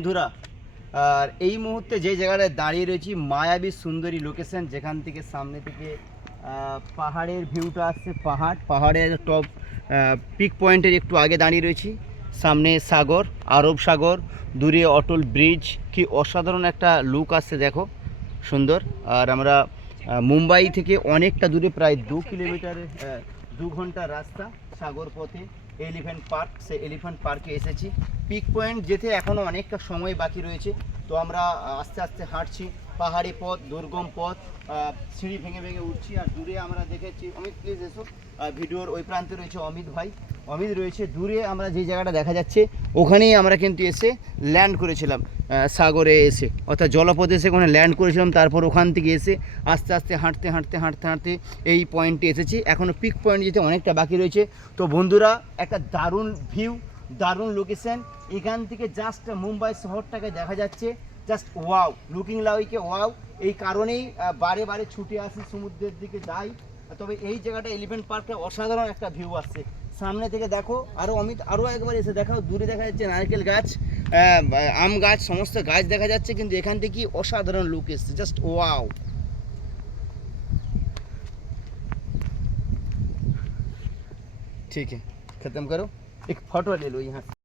বন্ধুরা আর এই মুহূর্তে যে জায়গাটায় দাঁড়িয়ে রয়েছি মায়াবী সুন্দরী লোকেশন যেখান থেকে সামনে থেকে পাহাড়ের ভিউটা আসছে পাহাড়। পাহাড়ের টপ পিক পয়েন্টের একটু আগে দাঁড়িয়ে রয়েছি। সামনে সাগর আরব সাগর দূরে অটল ব্রিজ কি অসাধারণ একটা লুক আসছে দেখো সুন্দর। আর আমরা মুম্বাই থেকে অনেকটা দূরে প্রায় দু কিলোমিটারের আহ, দু ঘণ্টা রাস্তা সাগর পথে। এলিফ্যান্ট পার্ক সে এলিফ্যান্ট পার্কে এসেছি। পিক পয়েন্ট যেতে এখনও অনেকটা সময় বাকি রয়েছে। তো আমরা আস্তে আস্তে হাঁটছি। পাহাড়ি পথ, দুর্গম পথ সিঁড়ি ভেঙে ভেঙে উঠছি। আর দূরে আমরা দেখেছি, অমিত প্লিজ এসো। ভিডিওর ওই প্রান্তে রয়েছে অমিত ভাই। অমিত রয়েছে দূরে। আমরা যে জায়গাটা দেখা যাচ্ছে, ওখানেই আমরা কিন্তু এসে ল্যান্ড করেছিলাম। সাগরে এসে। অর্থাৎ জলপথে এসে ওখানে ল্যান্ড করেছিলাম। তারপর ওখান থেকে এসে আস্তে আস্তে হাঁটতে হাঁটতে হাঁটতে হাঁটতে এই পয়েন্টে এসেছি। এখনও পিক পয়েন্ট যেতে অনেকটা বাকি রয়েছে। তো বন্ধুরা একটা দারুণ ভিউ, দারুণ লোকেশন এখান থেকে জাস্ট মুম্বাই শহরটাকে দেখা যাচ্ছে। জাস্ট ওয়াও লুকিং লাউকে ওয়াও এই কারণেই বারে বারে ছুটে আসি সমুদ্রের দিকে যাই। তবে এই জায়গাটা এলিফেন্ট পার্কে অসাধারণ একটা ভিউ আসছে। সামনে থেকে দেখো আরও অমিত আরও একবার এসে দেখাও। দূরে দেখা যাচ্ছে নারকেল গাছ আম গাছ, সমস্ত গাছ দেখা যাচ্ছে, কিন্তু এখান থেকে অসাধারণ লুক এসছে। জাস্ট ওয়াও ঠিক আছে ख़त्म करो। एक फ़ोटो ले लो यहाँ से।